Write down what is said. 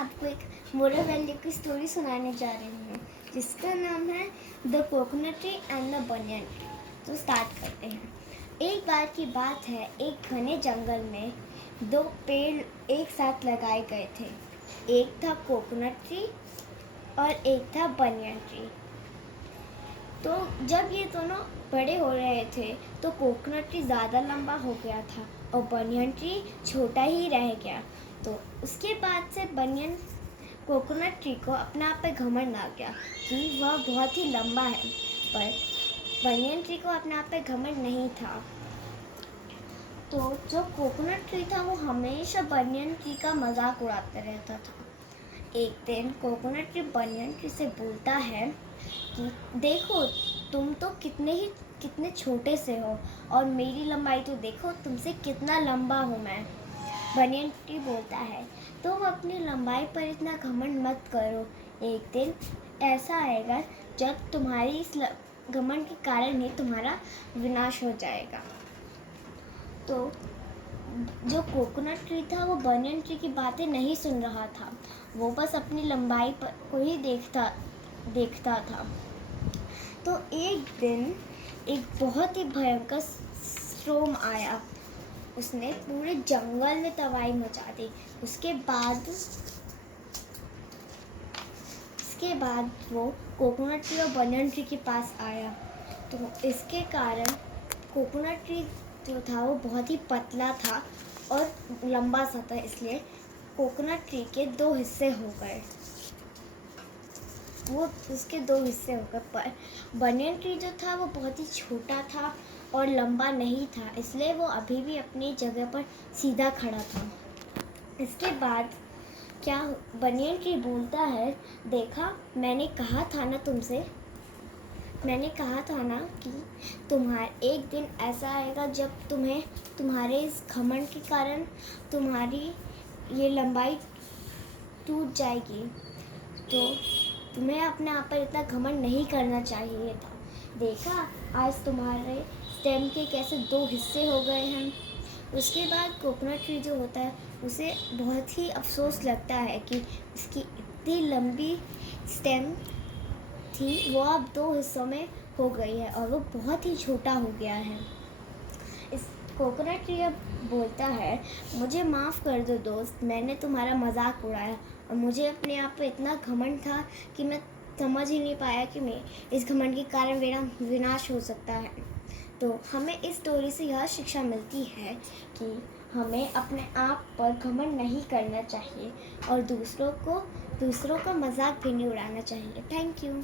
आपको एक moral value की स्टोरी सुनाने जा रही हूँ जिसका नाम है the coconut tree and the banyan tree. तो स्टार्ट करते हैं। एक बार की बात है, एक घने जंगल में दो पेड़ एक साथ लगाए गए थे। एक था कोकोनट ट्री और एक था बनियन ट्री। तो जब ये दोनों बड़े हो रहे थे तो कोकोनट ट्री ज़्यादा लंबा हो गया था और बनियन ट्री छोटा ही रह गया। तो उसके बाद से बनियन कोकोनट ट्री को अपने आप पे घमंड आ गया कि वह बहुत ही लंबा है, पर बनियन ट्री को अपने आप पे घमंड नहीं था। तो जो कोकोनट ट्री था वो हमेशा बनियन ट्री का मजाक उड़ाता रहता था। एक दिन कोकोनट ट्री बनियन ट्री से बोलता है कि देखो, तुम तो कितने छोटे से हो और मेरी लंबाई तो देखो, तुमसे कितना लंबा हूँ मैं। बनियन ट्री बोलता है, तुम अपनी लंबाई पर इतना घमंड मत करो। एक दिन ऐसा आएगा जब तुम्हारी इस घमंड के कारण ही तुम्हारा विनाश हो जाएगा। तो जो कोकोनट ट्री था वो बनियन ट्री की बातें नहीं सुन रहा था, वो बस अपनी लंबाई पर को ही देखता था। तो एक दिन एक बहुत ही भयंकर स्टॉर्म आया, उसने पूरे जंगल में तबाही मचा दी। उसके बाद वो कोकोनट ट्री और बनियन ट्री के पास आया। तो इसके कारण कोकोनट ट्री जो था वो बहुत ही पतला था और लंबा सा था, इसलिए कोकोनट ट्री के दो हिस्से हो गए। पर बनियन ट्री जो था वो बहुत ही छोटा था और लंबा नहीं था, इसलिए वो अभी भी अपनी जगह पर सीधा खड़ा था। इसके बाद क्या बनियन ट्री बोलता है, देखा, मैंने कहा था ना कि एक दिन ऐसा आएगा जब तुम्हारे इस घमंड के कारण तुम्हारी ये लंबाई टूट जाएगी। तो तुम्हें अपने आप पर इतना घमंड नहीं करना चाहिए था। देखा, आज तुम्हारे स्टेम के कैसे दो हिस्से हो गए हैं। उसके बाद कोकोनट ट्री जो होता है उसे बहुत ही अफसोस लगता है कि इसकी इतनी लंबी स्टेम थी वो अब दो हिस्सों में हो गई है और वो बहुत ही छोटा हो गया है। इस कोकोनट ट्री अब बोलता है, मुझे माफ़ कर दो दोस्त, मैंने तुम्हारा मजाक उड़ाया और मुझे अपने आप पे इतना घमंड था कि मैं समझ ही नहीं पाया कि मैं इस घमंड के कारण मेरा विनाश हो सकता है। तो हमें इस स्टोरी से यह शिक्षा मिलती है कि हमें अपने आप पर घमंड नहीं करना चाहिए और दूसरों का मजाक भी नहीं उड़ाना चाहिए। Thank you.